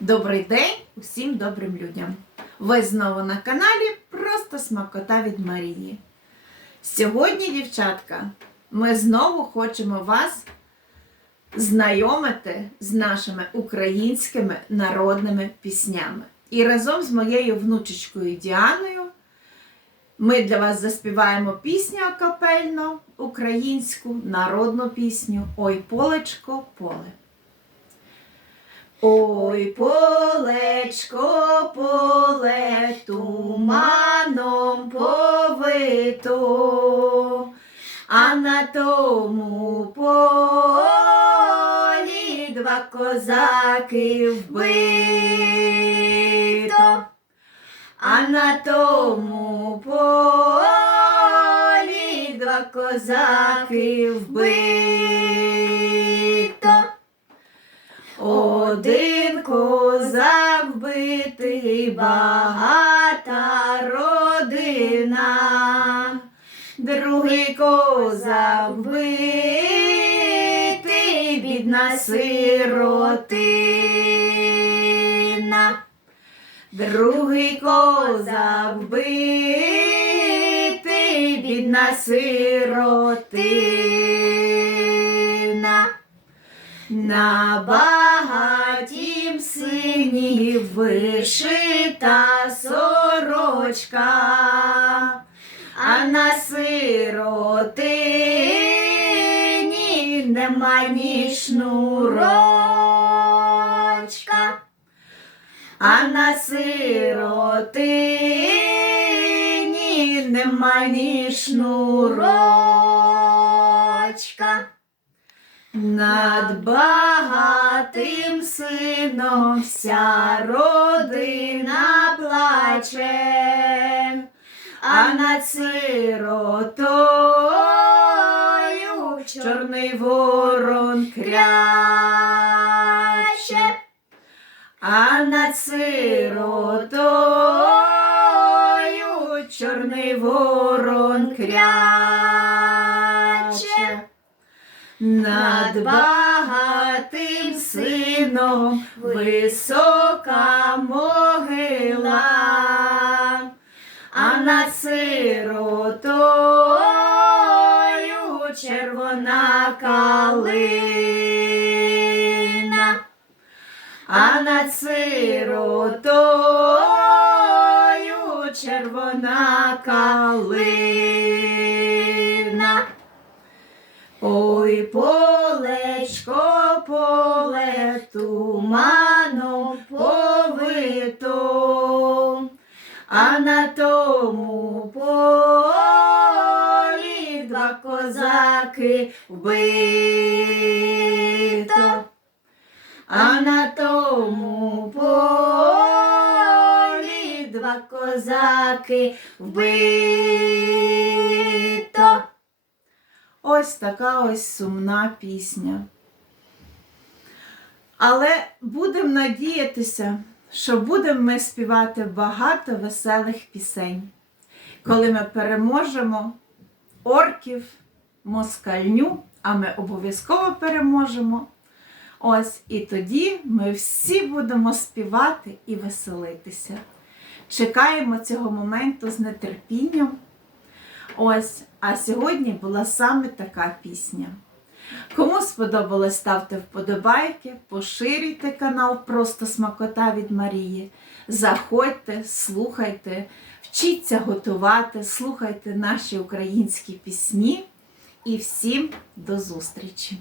Добрий день усім добрим людям! Ви знову на каналі Просто смакота від Марії. Сьогодні, дівчатка, ми знову хочемо вас знайомити з нашими українськими народними піснями. І разом з моєю внучечкою Діаною ми для вас заспіваємо пісню акапельно, українську народну пісню Ой полечко поле. Ой, полечко, поле туманом повито, а на тому полі два козаки вбито, а на тому полі два козаки вбито. Один козак вбитий, багата родина, другий козак вбитий, бідна сиротина, другий козак вбитий, бідна сиротина. На сині вишита сорочка, а на сиротині нема ні шнурочка, а на сиротині нема ні шнурочка. Над сином вся родина плаче, а над сиротою чорний ворон кряче, а над сиротою чорний ворон кряче. Над сином висока могила, а над сиротою червона калина, а над сиротою червона калина. Ой, полечко, повито, а на тому полі два козаки вбито, а на тому полі два козаки вбито. Ось така ось сумна пісня. Але будемо надіятися, що будемо ми співати багато веселих пісень, коли ми переможемо орків, москальню, а ми обов'язково переможемо. Ось і тоді ми всі будемо співати і веселитися. Чекаємо цього моменту з нетерпінням. Ось, а сьогодні була саме така пісня. Кому сподобалось, ставте вподобайки, поширюйте канал Просто Смакота від Марії. Заходьте, слухайте, вчіться готувати, слухайте наші українські пісні. І всім до зустрічі!